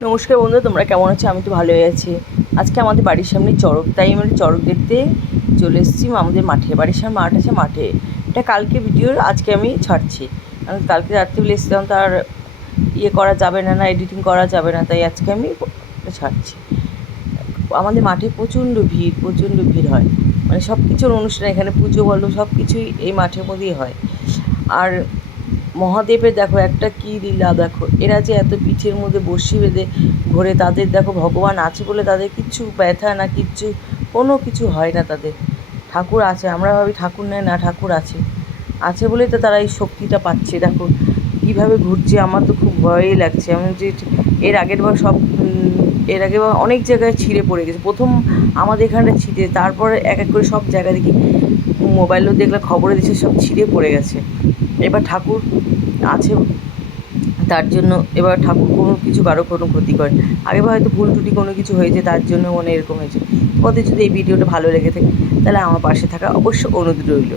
নমস্কার বন্ধু, তোমরা কেমন আছো? আমি তো ভালোই আছি। আজকে আমাদের বাড়ির সামনে চড়ক, তাই আমি চড়ক দেখতে চলে এসেছি আমাদের মাঠে। বাড়ির সামনে মাঠ আছে, মাঠে এটা কালকে ভিডিও আজকে আমি ছাড়ছি। কারণ কালকে রাত্রিবেলা এসেছিলাম, তার করা যাবে না, এডিটিং করা যাবে না, তাই আজকে আমি ছাড়ছি। আমাদের মাঠে প্রচণ্ড ভিড় হয়, মানে সব কিছুর অনুষ্ঠান এখানে, পুজো বলো সব কিছুই এই মাঠের মধ্যেই হয়। আর মহাদেবের দেখো একটা কী লীলা, দেখো এরা যে এত পিঠের মধ্যে বসি বেঁধে ঘোরে, তাদের দেখো ভগবান আছে বলে তাদের কিচ্ছু ব্যথা না, কিচ্ছু কোনো কিছু হয় না তাদের। ঠাকুর আছে, আমরা ভাবি ঠাকুর নেই, না ঠাকুর আছে বলেই তো তারা এই শক্তিটা পাচ্ছে। দেখো কীভাবে ঘুরছে, আমার তো খুব ভয়ই লাগছে। আমি যে এর আগের বার এর আগের বার অনেক জায়গায় ছিঁড়ে পড়ে গেছে, প্রথম আমাদের এখানটা ছিঁড়ে, তারপরে এক এক করে সব জায়গা দেখি, মোবাইলেও দেখলে খবরে দিচ্ছে সব ছিঁড়ে পড়ে গেছে। এবার ঠাকুর আছে তার জন্য এবার ঠাকুর কোনো কিছু কারো কোনো ক্ষতি করে। আগেবার হয়তো ভুল ত্রুটি কোনো কিছু হয়েছে, তার জন্য মনে এরকম হয়েছে। তোমাদের যদি এই ভিডিওটা ভালো লেগে থাকে তাহলে আমার পাশে থাকা অবশ্য অনুরোধ রইল।